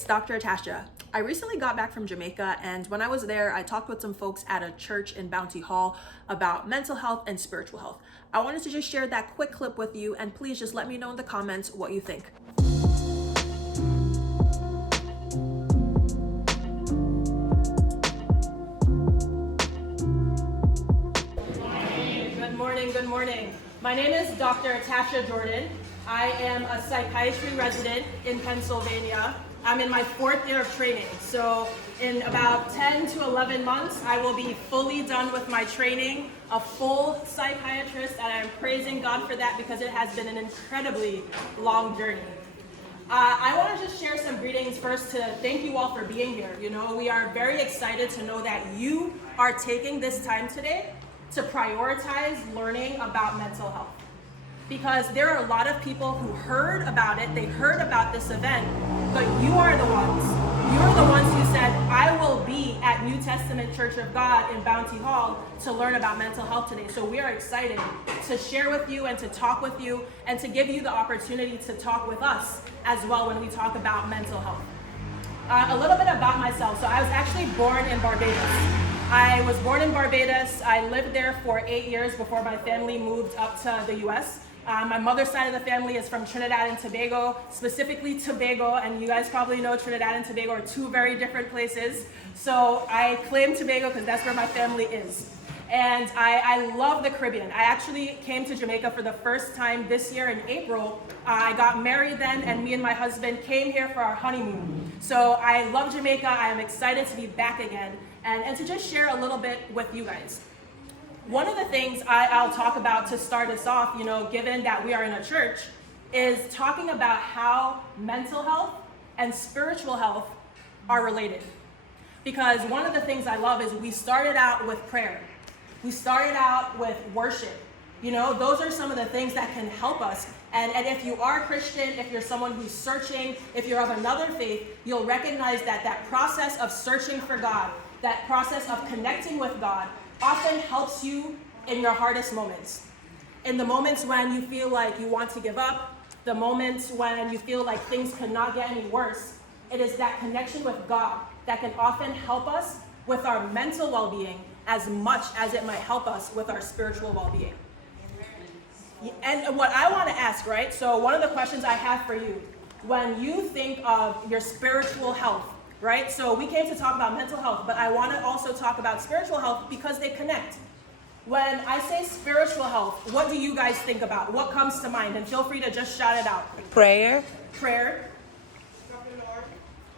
it's Dr. Atasha. I recently got back from Jamaica, and when I was there, I talked with some folks at a church in Bounty Hall about mental health and spiritual health. I wanted to just share that quick clip with you, and please just let me know in the comments what you think. Good morning. My name is Dr. Atasha Jordan. I am a psychiatry resident in Pennsylvania. I'm in my 4th year of training. So in about 10 to 11 months, I will be fully done with my training, a full psychiatrist, and I'm praising God for that because it has been an incredibly long journey. I want to just share some greetings first to thank you all for being here. You know, we are very excited to know that you are taking this time today to prioritize learning about mental health. Because there are a lot of people who heard about it, they heard about this event, but you're the ones who said, I will be at New Testament Church of God in Bounty Hall to learn about mental health today. So we are excited to share with you and to talk with you and to give you the opportunity to talk with us as well when we talk about mental health. A little bit about myself. So I was actually born in Barbados. I was born in Barbados. I lived there for 8 years before my family moved up to the US. My mother's side of the family is from Trinidad and Tobago, specifically Tobago, and you guys probably know Trinidad and Tobago are two very different places. So I claim Tobago because that's where my family is. And I love the Caribbean. I actually came to Jamaica for the first time this year in April. I got married then, and me and my husband came here for our honeymoon. So I love Jamaica. I am excited to be back again and to just share a little bit with you guys. One of the things I'll talk about to start us off, you know, given that we are in a church, is talking about how mental health and spiritual health are related. Because one of the things I love is we started out with prayer. We started out with worship. You know, those are some of the things that can help us. And if you are Christian, if you're someone who's searching, if you're of another faith, you'll recognize that that process of searching for God, that process of connecting with God, often helps you in your hardest moments. In the moments when you feel like you want to give up, the moments when you feel like things cannot get any worse, it is that connection with God that can often help us with our mental well-being as much as it might help us with our spiritual well-being. And what I want to ask, right? So one of the questions I have for you, when you think of your spiritual health, right? So we came to talk about mental health, but I want to also talk about spiritual health because they connect. When I say spiritual health, what do you guys think about? What comes to mind? And feel free to just shout it out. Prayer. Prayer. Think of the Lord.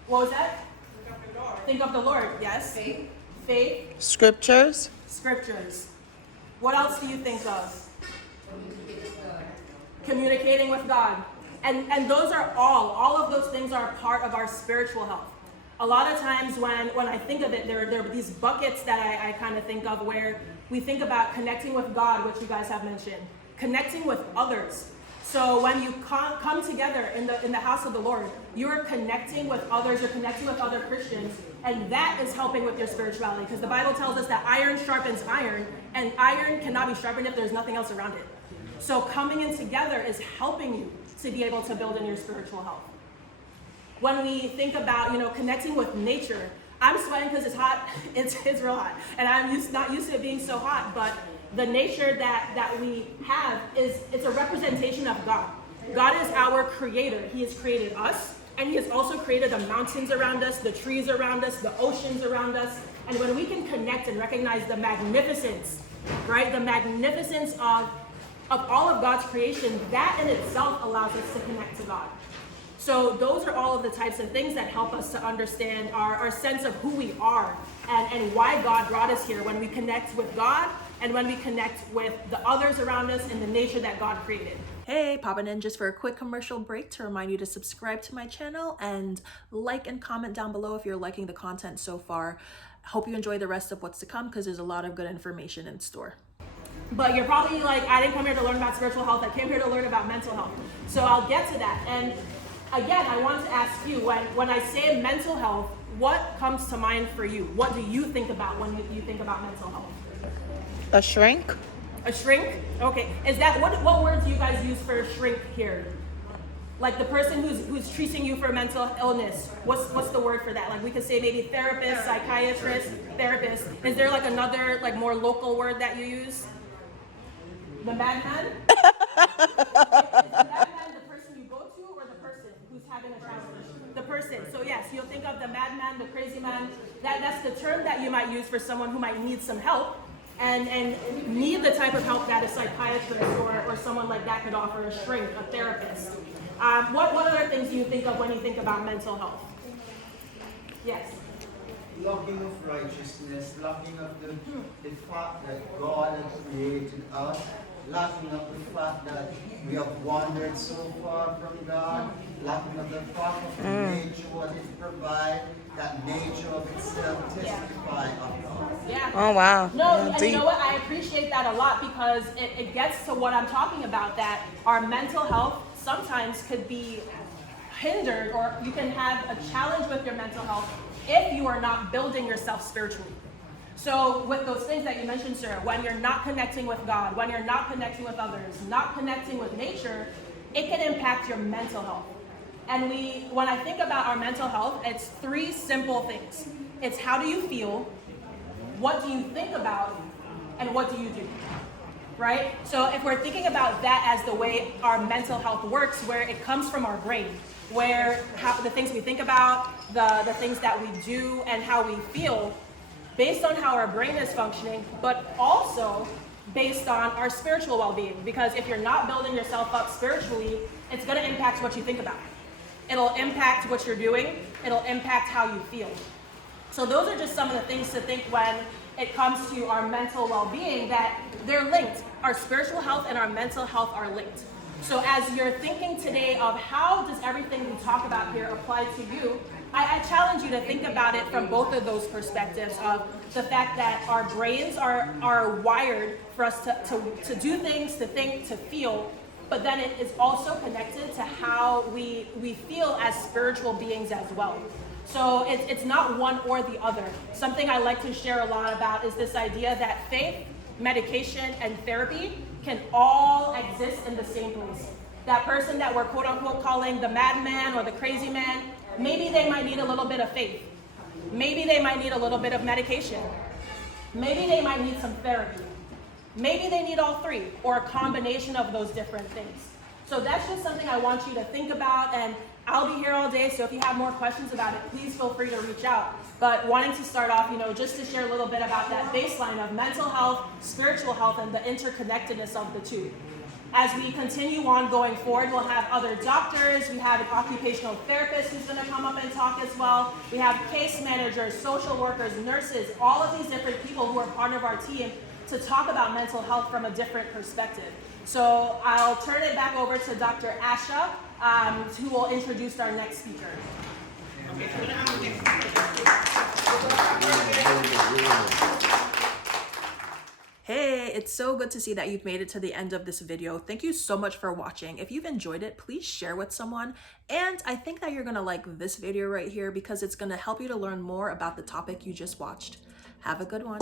What was that? Think of the Lord. Think of the Lord, yes. Faith. Faith. Scriptures. Scriptures. What else do you think of? Communicating with God. And those are all of those things are part of our spiritual health. A lot of times when I think of it, there are these buckets that I kind of think of where we think about connecting with God, which you guys have mentioned, connecting with others. So when you come together in the house of the Lord, you're connecting with others, you're connecting with other Christians, and that is helping with your spirituality because the Bible tells us that iron sharpens iron, and iron cannot be sharpened if there's nothing else around it. So coming in together is helping you to be able to build in your spiritual health. When we think about, you know, connecting with nature, I'm sweating because it's hot, it's real hot, and I'm not used to it being so hot, but the nature that we have it's a representation of God. God is our creator. He has created us, and he has also created the mountains around us, the trees around us, the oceans around us, and when we can connect and recognize the magnificence, right, the magnificence of all of God's creation, that in itself allows us to connect to God. So those are all of the types of things that help us to understand our sense of who we are and why God brought us here when we connect with God and when we connect with the others around us and the nature that God created. Hey, popping in just for a quick commercial break to remind you to subscribe to my channel and like and comment down below if you're liking the content so far. Hope you enjoy the rest of what's to come because there's a lot of good information in store. But you're probably like, I didn't come here to learn about spiritual health. I came here to learn about mental health. So I'll get to that. And again, I want to ask you, when I say mental health, what comes to mind for you? What do you think about when you think about mental health? A shrink. A shrink? Okay. Is that what words do you guys use for shrink here? Like the person who's treating you for mental illness, what's the word for that? Like we could say maybe therapist, psychiatrist, therapist. Is there like another like more local word that you use? The madman? Is the madman the person you go to or the person who's having a challenge? The person. So yes, you'll think of the madman, the crazy man. That's the term that you might use for someone who might need some help and need the type of help that a psychiatrist or someone like that could offer, a shrink, a therapist. What other things do you think of when you think about mental health? Yes. Lacking of righteousness, lacking of the fact that God has created us, lacking of the fact that we have wandered so far from God, lacking of the fact of nature, what it provides, that nature of itself testify of God. Yeah. Oh, wow. No, Yeah, and deep. you know what? I appreciate that a lot because it gets to what I'm talking about, that our mental health sometimes could be hindered, or you can have a challenge with your mental health if you are not building yourself spiritually. So with those things that you mentioned, sir, when you're not connecting with God, when you're not connecting with others, not connecting with nature, it can impact your mental health. And when I think about our mental health, it's three simple things. It's how do you feel, what do you think about, and what do you do? Right? So if we're thinking about that as the way our mental health works, where it comes from our brain, where the things we think about, the things that we do, and how we feel, based on how our brain is functioning, but also based on our spiritual well-being. Because if you're not building yourself up spiritually, it's going to impact what you think about. It'll impact what you're doing. It'll impact how you feel. So those are just some of the things to think when it comes to our mental well-being, that they're linked. Our spiritual health and our mental health are linked. So as you're thinking today of how does everything we talk about here apply to you, I challenge you to think about it from both of those perspectives, of the fact that our brains are wired for us to do things, to think, to feel, but then it is also connected to how we feel as spiritual beings as well. So it's not one or the other. Something I like to share a lot about is this idea that faith, medication, and therapy can all exist in the same place. That person that we're quote unquote calling the madman or the crazy man, maybe they might need a little bit of faith. Maybe they might need a little bit of medication. Maybe they might need some therapy. Maybe they need all three, or a combination of those different things. So that's just something I want you to think about, and I'll be here all day, so if you have more questions about it, please feel free to reach out. But wanting to start off, just to share a little bit about that baseline of mental health, spiritual health, and the interconnectedness of the two. As we continue on going forward, we'll have other doctors, we have an occupational therapist who's going to come up and talk as well. We have case managers, social workers, nurses, all of these different people who are part of our team to talk about mental health from a different perspective. So I'll turn it back over to Dr. Asha, who will introduce our next speaker. Hey, it's so good to see that you've made it to the end of this video. Thank you so much for watching. If you've enjoyed it, please share with someone. And I think that you're gonna like this video right here because it's gonna help you to learn more about the topic you just watched. Have a good one.